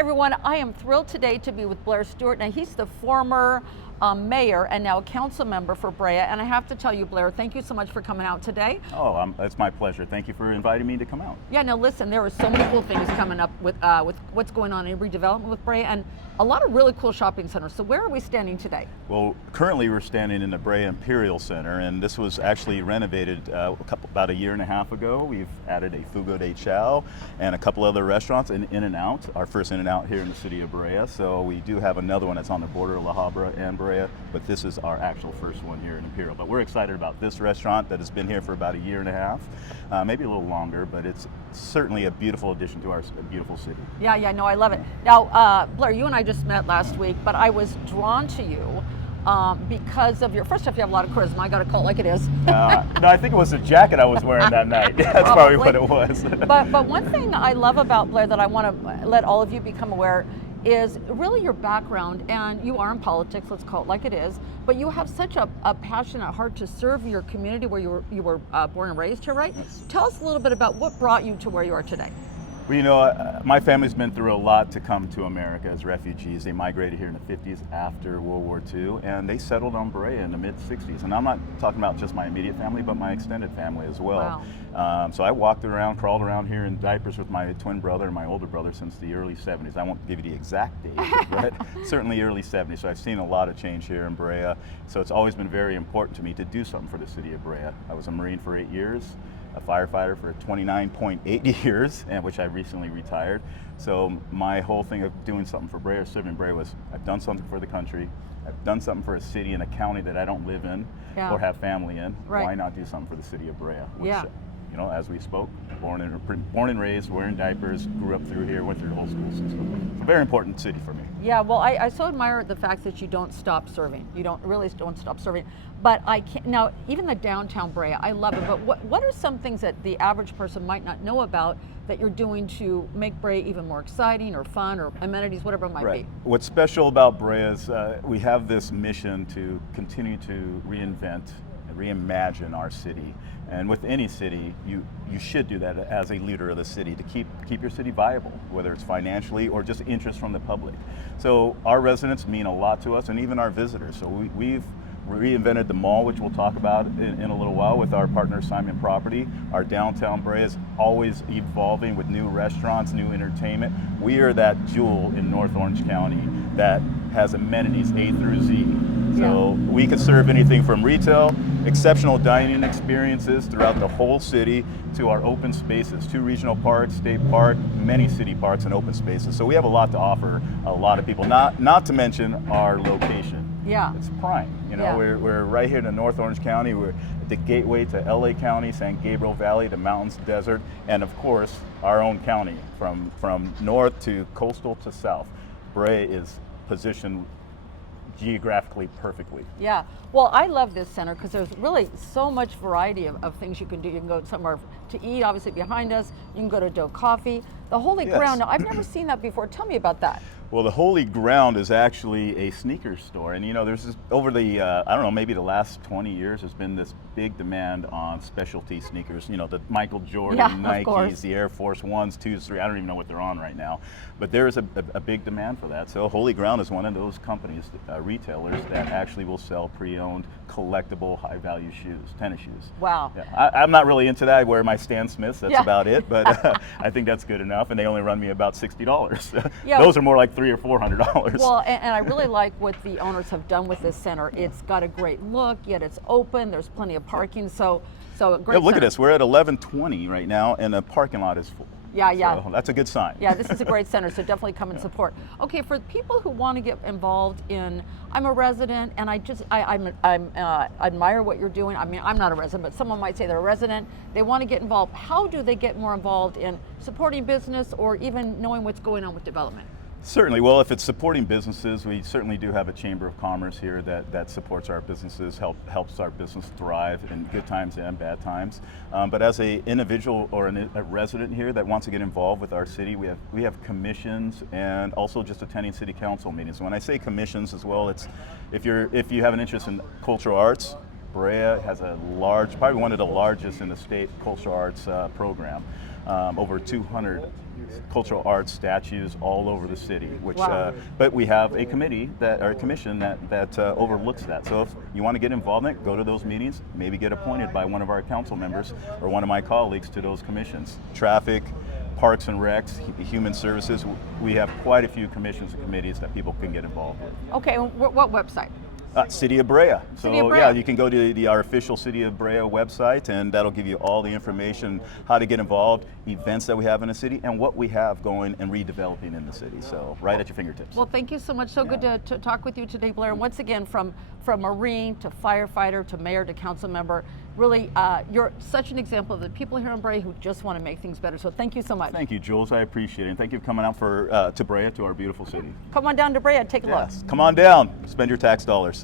everyone, I am thrilled today to be with Blair Stewart. Now he's the former mayor and now council member for Brea, and I have to tell you, Blair, thank you so much for coming out today. Oh, it's my pleasure. Thank you for inviting me to come out. Yeah, now listen, there are so many cool things coming up with what's going on in redevelopment with Brea, and a lot of really cool shopping centers. So where are we standing today? Well, currently we're standing in the Brea Imperial Center, and this was actually renovated about a year and a half ago. We've added a Fogo de Chao and a couple other restaurants, and In-N-Out, our first In-N-Out here in the city of Brea. So we do have another one that's on the border of La Habra and Brea, but this is our actual first one here in Imperial. But we're excited about this restaurant that has been here for about a year and a half, maybe a little longer, but it's certainly a beautiful addition to our beautiful city. Yeah, no, I love it. Now, Blair, you and I just met last week, but I was drawn to you because of first off, you have a lot of charisma. I got to call it like it is. No, I think it was the jacket I was wearing that night. That's probably what it was. but one thing I love about Blair that I want to let all of you become aware is really your background, and you are in politics, let's call it like it is, but you have such a passion at heart to serve your community where you were born and raised here, right? Yes. Tell us a little bit about what brought you to where you are today. Well, you know, my family's been through a lot to come to America as refugees. They migrated here in the 50s after World War II, and they settled on Brea in the mid-60s. And I'm not talking about just my immediate family, but my extended family as well. Wow. So I walked around, crawled around here in diapers with my twin brother and my older brother since the early 70s. I won't give you the exact date, but certainly early 70s. So I've seen a lot of change here in Brea. So it's always been very important to me to do something for the city of Brea. I was a Marine for 8 years. A firefighter for 29.8 years, and which I recently retired. So my whole thing of doing something for Brea, or serving Brea, was I've done something for the country, I've done something for a city and a county that I don't live in or have family in. Right. Why not do something for the city of Brea? Which, yeah. You know, as we spoke, born and raised, wearing diapers, grew up through here, went through the whole school system. It's a very important city for me. Yeah, well, I so admire the fact that you don't stop serving. You don't stop serving. But I can't, now, even the downtown Brea, I love it, but what are some things that the average person might not know about that you're doing to make Brea even more exciting or fun or amenities, whatever it might be? What's special about Brea is we have this mission to continue to reinvent, reimagine our city. And with any city, you should do that as a leader of the city to keep your city viable, whether it's financially or just interest from the public. So our residents mean a lot to us, and even our visitors. So we've reinvented the mall, which we'll talk about in a little while with our partner Simon Property. Our downtown Brea is always evolving with new restaurants, new entertainment. We are that jewel in North Orange County that has amenities A through Z. So we can serve anything from retail, exceptional dining experiences throughout the whole city, to our open spaces, 2 regional parks, state park, many city parks and open spaces. So we have a lot to offer a lot of people, not to mention our location. Yeah. It's prime. You know, we're right here in North Orange County. We're at the gateway to LA County, San Gabriel Valley, the mountains, desert, and of course, our own county from north to coastal to south. Brea is positioned geographically perfectly. Yeah, well, I love this center because there's really so much variety of things you can do. You can go somewhere to eat, obviously behind us. You can go to Doe Coffee. The Holy Ground, now I've never seen that before. Tell me about that. Well, the Holy Ground is actually a sneaker store, and you know, there's this, over the I don't know, maybe the last 20 years, there's been this big demand on specialty sneakers. You know, the Michael Jordan, Nikes, the Air Force 1s, 2s, 3. I don't even know what they're on right now, but there is a big demand for that. So Holy Ground is one of those companies, retailers that actually will sell pre-owned, collectible, high-value shoes, tennis shoes. Wow. Yeah, I'm not really into that. I wear my Stan Smiths. That's about it, but I think that's good enough, and they only run me about $60. Those are more like $300 or $400. Well, and I really like what the owners have done with this center. It's got a great look, yet it's open. There's plenty of parking, so a great look at this. We're at 11:20 right now, and the parking lot is full. Yeah. So that's a good sign. Yeah, this is a great center, so definitely come and support. Okay, for people who want to get involved in, I'm a resident, and I admire what you're doing. I mean, I'm not a resident, but someone might say they're a resident. They want to get involved. How do they get more involved in supporting business or even knowing what's going on with development? Certainly. Well, if it's supporting businesses, we certainly do have a Chamber of Commerce here that supports our businesses, helps our business thrive in good times and bad times. But as an individual or a resident here that wants to get involved with our city, we have commissions and also just attending city council meetings. When I say commissions as well, it's if you have an interest in cultural arts, Brea has a large, probably one of the largest in the state cultural arts program. Over 200 cultural arts statues all over the city. Which, Wow. but we have a committee or a commission that overlooks that. So if you want to get involved in it, go to those meetings. Maybe get appointed by one of our council members or one of my colleagues to those commissions. Traffic, Parks and Recs, Human Services. We have quite a few commissions and committees that people can get involved with. Okay, what website? City of Brea. So City of Brea. yeah, you can go to our official City of Brea website, and that'll give you all the information, how to get involved, events that we have in the city, and what we have going and redeveloping in the city. So right at your fingertips. Well, thank you so much. So good to talk with you today, Blair. And once again, from Marine to firefighter to mayor to council member, really, you're such an example of the people here in Brea who just want to make things better. So thank you so much. Thank you, Jules. I appreciate it. And thank you for coming out to Brea, to our beautiful city. Come on down to Brea, take a look. Yes. Come on down. Spend your tax dollars.